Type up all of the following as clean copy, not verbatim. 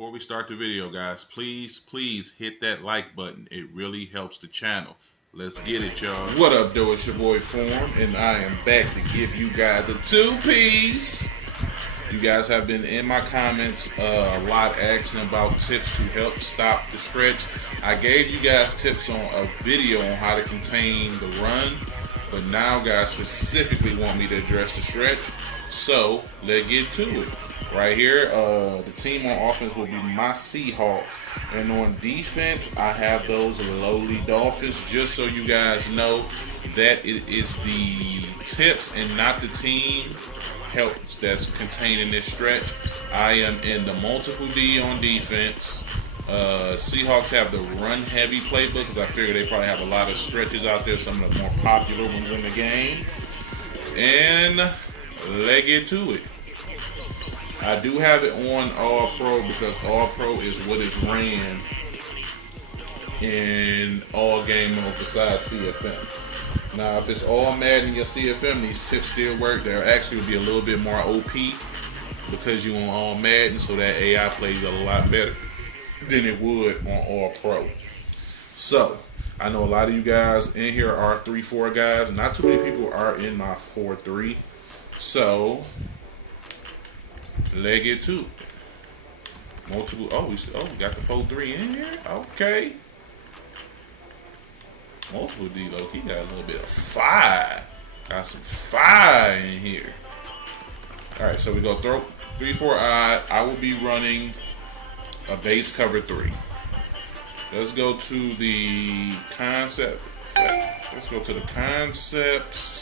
Before we start the video, guys, please hit that like button. It really helps the channel. Let's get it, y'all. What up, though? It's your boy Form, and I am back to give you guys a two-piece. You guys have been in my comments a lot asking about tips to help stop the stretch. I gave you guys tips on a video on how to contain the run, but now guys specifically want me to address the stretch. So let's get to it. Right here, the team on offense will be my Seahawks, and on defense, I have those lowly Dolphins. Just so you guys know that it is the tips and not the team helps that's contained in this stretch. I am in the multiple D on defense. Seahawks have the run heavy playbook because I figure they probably have a lot of stretches out there, some of the more popular ones in the game. And let's get to it. I do have it on All Pro because All Pro is what is ran in all game mode besides CFM. Now, if it's all Madden in your CFM, these tips still work. They'll actually be a little bit more OP because you on all Madden, so that AI plays a lot better than it would on All Pro. So, I know a lot of you guys in here are 3-4 guys. Not too many people are in my 4-3. So, let's get to it. Multiple. We got the 4-3 in here. Okay. Multiple D-Lo. He got a little bit of fire. Got some fire in here. All right, so we go throw 3-4 odd. I will be running a base cover 3. Let's go to the concept. Let's go to the concepts.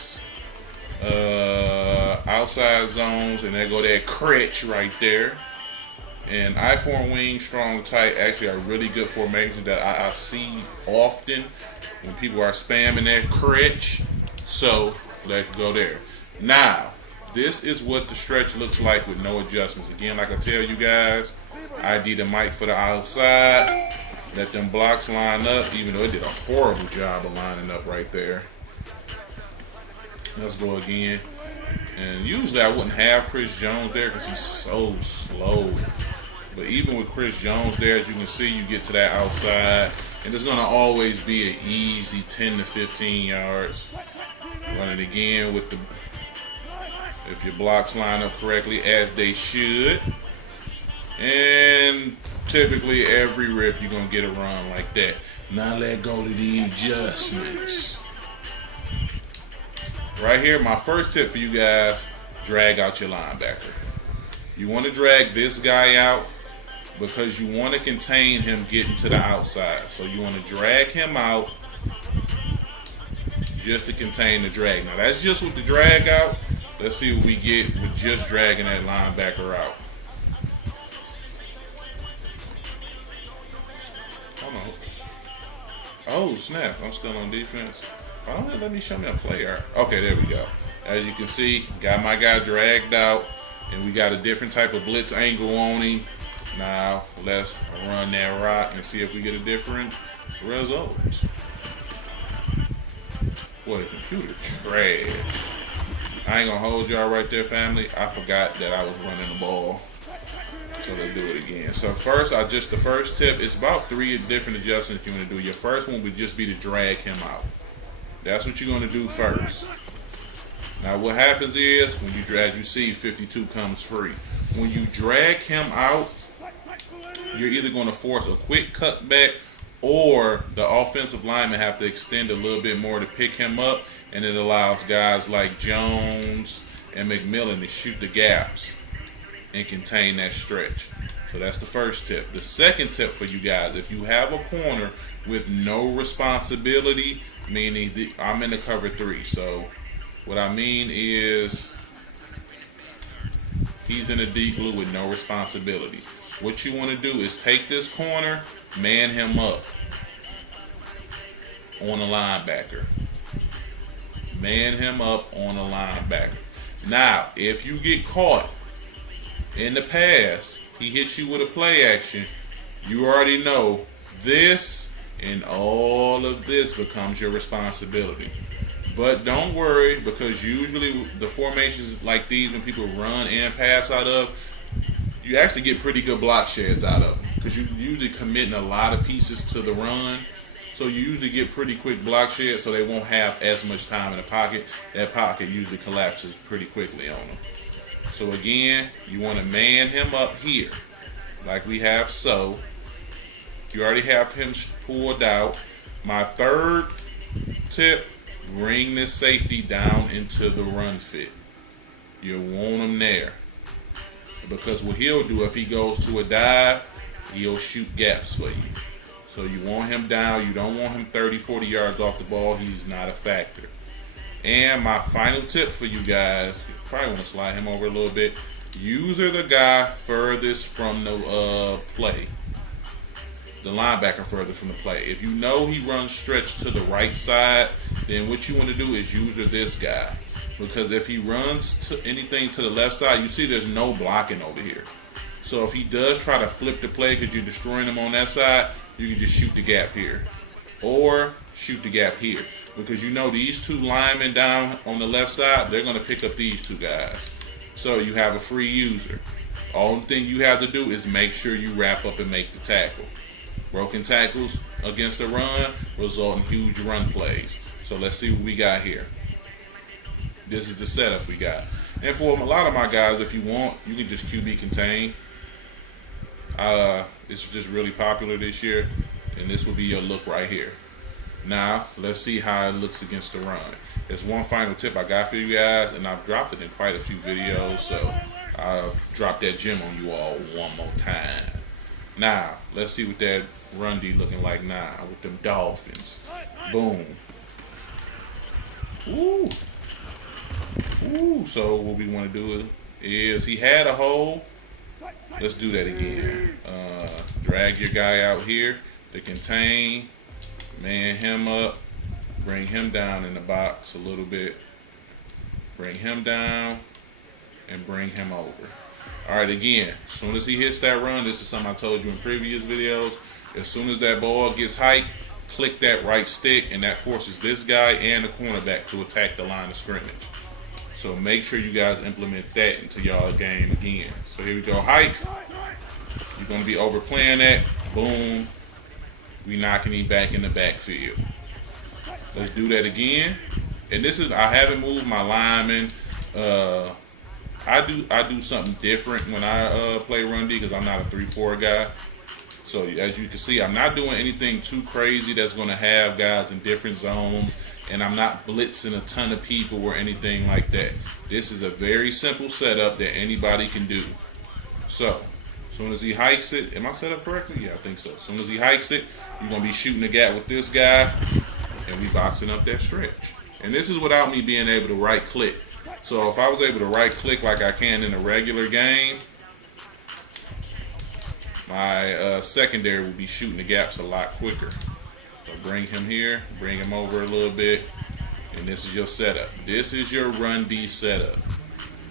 Outside zones, and there go that crutch right there. And I-form wing, strong, tight actually are really good formations that I see often when people are spamming that crutch. So let's go there. Now, this is what the stretch looks like with no adjustments. Again, like I tell you guys, ID the mic for the outside. Let them blocks line up, even though it did a horrible job of lining up right there. Let's go again. And usually I wouldn't have Chris Jones there because he's so slow. But even with Chris Jones there, as you can see, you get to that outside. And it's going to always be an easy 10 to 15 yards. Run it again with the, if your blocks line up correctly, as they should. And typically every rip you're going to get a run like that. Now let's go to the adjustments. Right here, my first tip for you guys, drag out your linebacker. You want to drag this guy out because you want to contain him getting to the outside. So you want to drag him out just to contain the drag. Now that's just with the drag out. Let's see what we get with just dragging that linebacker out. Hold on. Oh, snap. I'm still on defense. Oh, let me show me a player. Okay, there we go. As you can see, got my guy dragged out, and we got a different type of blitz angle on him. Now, let's run that rock and see if we get a different result. What a computer trash. I ain't gonna hold y'all right there, family. I forgot that I was running the ball. So let's do it again. So first, the first tip, it's about 3 different adjustments you want to do. Your first one would just be to drag him out. That's what you're going to do first. Now what happens is when you drag, you see 52 comes free. When you drag him out, you're either going to force a quick cutback or the offensive linemen have to extend a little bit more to pick him up, and it allows guys like Jones and McMillan to shoot the gaps and contain that stretch. So that's the first tip. The second tip for you guys, if you have a corner with no responsibility, meaning I'm in the cover 3. So what I mean is he's in the deep blue with no responsibility. What you want to do is take this corner, man him up on a linebacker. Man him up on a linebacker. Now, if you get caught in the pass, he hits you with a play action, you already know this and all of this becomes your responsibility. But don't worry, because usually the formations like these, when people run and pass out of, you actually get pretty good block sheds out of them because you're usually committing a lot of pieces to the run. So you usually get pretty quick block sheds, so they won't have as much time in the pocket. That pocket usually collapses pretty quickly on them. So again, you want to man him up here, like we have so. You already have him pulled out. My third tip, bring this safety down into the run fit. You want him there. Because what he'll do if he goes to a dive, he'll shoot gaps for you. So you want him down. You don't want him 30, 40 yards off the ball. He's not a factor. And my final tip for you guys, you probably want to slide him over a little bit. User the guy furthest from the play. The linebacker further from the play. If you know he runs stretch to the right side, then what you want to do is user this guy. Because if he runs to anything to the left side, you see there's no blocking over here. So if he does try to flip the play because you're destroying him on that side, you can just shoot the gap here. Or shoot the gap here. Because you know these two linemen down on the left side, they're going to pick up these two guys. So you have a free user. All thing you have to do is make sure you wrap up and make the tackle. Broken tackles against the run result in huge run plays. So let's see what we got here. This is the setup we got. And for a lot of my guys, if you want, you can just QB contain. It's just really popular this year. And this will be your look right here. Now, let's see how it looks against the run. There's one final tip I got for you guys, and I've dropped it in quite a few videos, so I'll drop that gem on you all one more time. Now, let's see what that run D looking like now with them Dolphins. Boom. Ooh. Ooh. So what we want to do is he had a hole. Let's do that again. Drag your guy out here to contain. Man him up. Bring him down in the box a little bit. Bring him down and bring him over. All right, again, as soon as he hits that run, this is something I told you in previous videos. As soon as that ball gets hiked, click that right stick, and that forces this guy and the cornerback to attack the line of scrimmage. So make sure you guys implement that into y'all game again. So here we go, hike. You're going to be overplaying that. Boom. We knocking him back in the backfield. Let's do that again. And this is, I haven't moved my lineman. I do something different when I play run D because I'm not a 3-4 guy. So as you can see, I'm not doing anything too crazy that's going to have guys in different zones, and I'm not blitzing a ton of people or anything like that. This is a very simple setup that anybody can do. So as soon as he hikes it, am I set up correctly? Yeah, I think so. As soon as he hikes it, you're going to be shooting the gap with this guy, and we boxing up that stretch. And this is without me being able to right click. So if I was able to right click like I can in a regular game, my secondary will be shooting the gaps a lot quicker. So bring him here, bring him over a little bit, and this is your setup. This is your run D setup.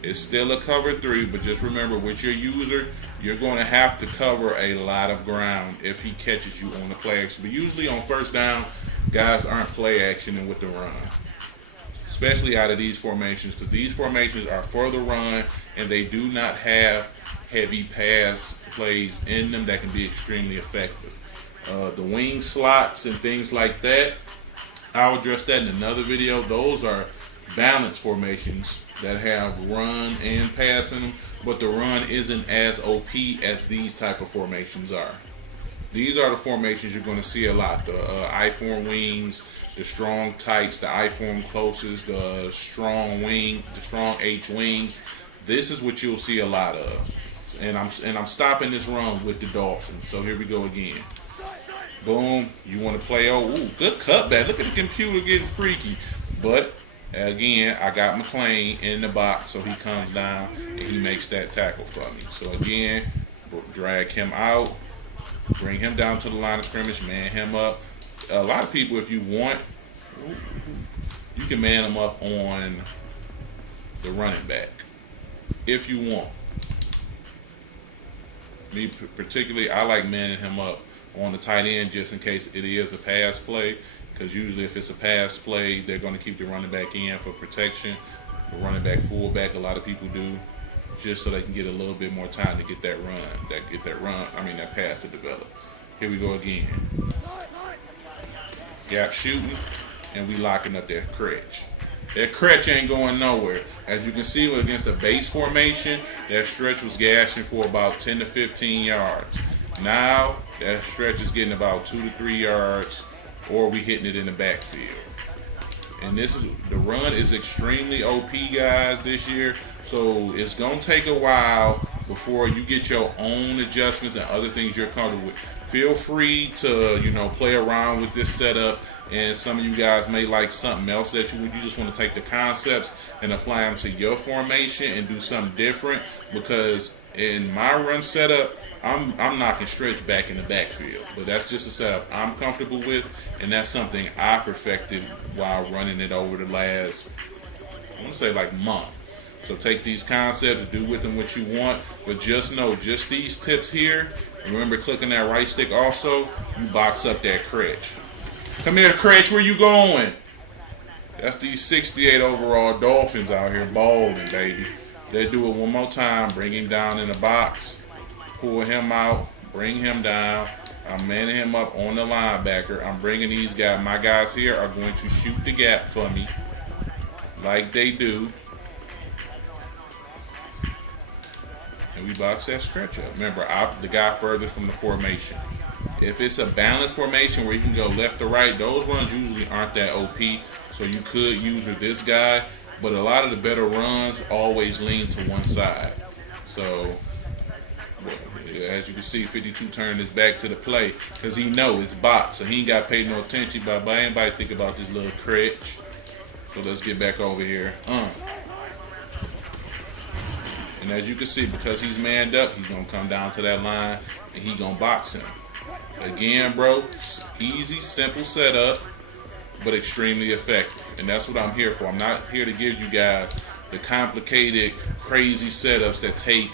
It's still a cover 3, but just remember with your user, you're going to have to cover a lot of ground if he catches you on the play action. But usually on first down, guys aren't play actioning with the run. Especially out of these formations, because these formations are for the run and they do not have heavy pass plays in them that can be extremely effective. The wing slots and things like that, I'll address that in another video. Those are balanced formations that have run and pass in them, but the run isn't as OP as these type of formations are. These are the formations you're going to see a lot. The I-form wings, the strong tights, the I-form closest, the strong wing, the strong H wings. This is what you'll see a lot of. And I'm stopping this run with the Dolphins. So here we go again. Boom. You want to play? Oh, ooh, good cutback. Look at the computer getting freaky. But again, I got McClain in the box, so he comes down and he makes that tackle for me. So again, drag him out, bring him down to the line of scrimmage, man him up. A lot of people, if you want, you can man them up on the running back if you want. Me particularly, I like manning him up on the tight end just in case it is a pass play, because usually if it's a pass play, they're going to keep the running back in for protection. The running back, fullback, a lot of people do. just so they can get a little bit more time to get that that pass to develop. Here we go again. Gap shooting, and we locking up that crutch. That crutch ain't going nowhere. As you can see against the base formation, that stretch was gashing for about 10 to 15 yards. Now, that stretch is getting about 2 to 3 yards, or we hitting it in the backfield. And the run is extremely OP, guys, this year. So it's going to take a while before you get your own adjustments and other things you're comfortable with. Feel free to, play around with this setup. And some of you guys may like something else that you just want to take the concepts and apply them to your formation and do something different. Because in my run setup, I'm knocking stretch back in the backfield, but that's just a setup I'm comfortable with, and that's something I perfected while running it over the last, I want to say, like month. So take these concepts, do with them what you want, but just know, just these tips here. Remember, clicking that right stick also, you box up that crutch. Come here, crutch, where you going? That's these 68 overall Dolphins out here balling, baby. They do it one more time, bring him down in the box. Pull him out, bring him down. I'm manning him up on the linebacker. I'm bringing these guys. My guys here are going to shoot the gap for me like they do. And we box that stretch up. Remember, I'm the guy further from the formation. If it's a balanced formation where you can go left to right, those runs usually aren't that OP. So you could use this guy. But a lot of the better runs always lean to one side. So as you can see, 52 turned his back to the play because he know it's box, so he ain't got to pay no attention. But anybody think about this little crutch. So let's get back over here. And as you can see, because he's manned up, he's gonna come down to that line and he gonna box him. Again, bro, easy, simple setup, but extremely effective. And that's what I'm here for. I'm not here to give you guys the complicated, crazy setups that take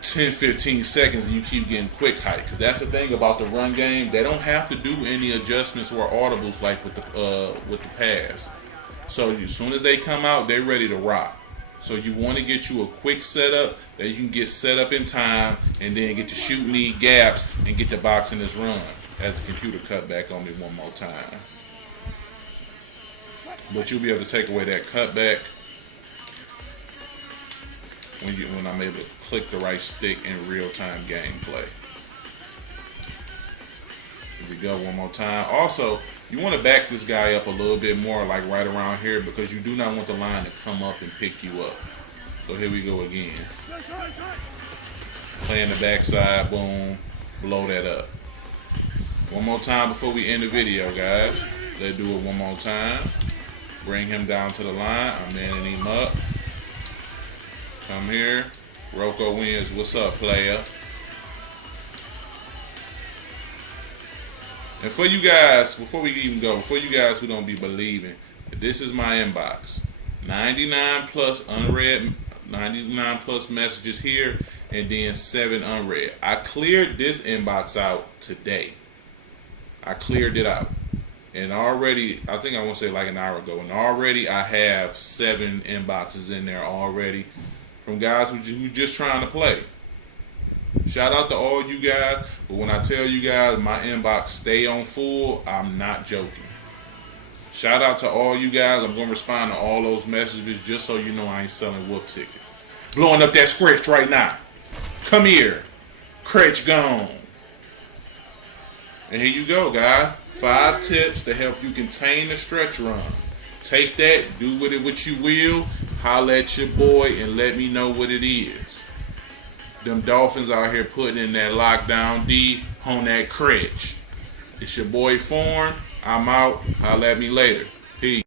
10-15 seconds and you keep getting quick height, because that's the thing about the run game. They don't have to do any adjustments or audibles like with the pass. So as soon as they come out, they're ready to rock. So you want to get you a quick setup that you can get set up in time and then get to shooting these gaps and get the box in this run. As the computer cut back on me one more time. But you'll be able to take away that cutback when I'm able to click the right stick in real-time gameplay. Here we go one more time. Also, you want to back this guy up a little bit more, like right around here, because you do not want the line to come up and pick you up. So here we go again. Playing the backside, boom, blow that up. One more time before we end the video, guys. Let's do it one more time. Bring him down to the line. I'm manning him up. Come here. Rocco wins. What's up, player? And for you guys, before we even go, for you guys who don't be believing, this is my inbox. 99 plus unread, 99 plus messages here, and then 7 unread. I cleared this inbox out today. I cleared it out. And already, I think I want to say like an hour ago, and already I have 7 inboxes in there already from guys who just trying to play. Shout out to all you guys, but when I tell you guys my inbox stay on full, I'm not joking. Shout out to all you guys. I'm going to respond to all those messages just so you know I ain't selling wolf tickets. Blowing up that scratch right now. Come here. Crutch gone. And here you go, guys. 5 tips to help you contain the stretch run. Take that, do with it what you will. Holla at your boy and let me know what it is. Them Dolphins out here putting in that lockdown D on that crutch. It's your boy Form. I'm out. Holla at me later. Peace.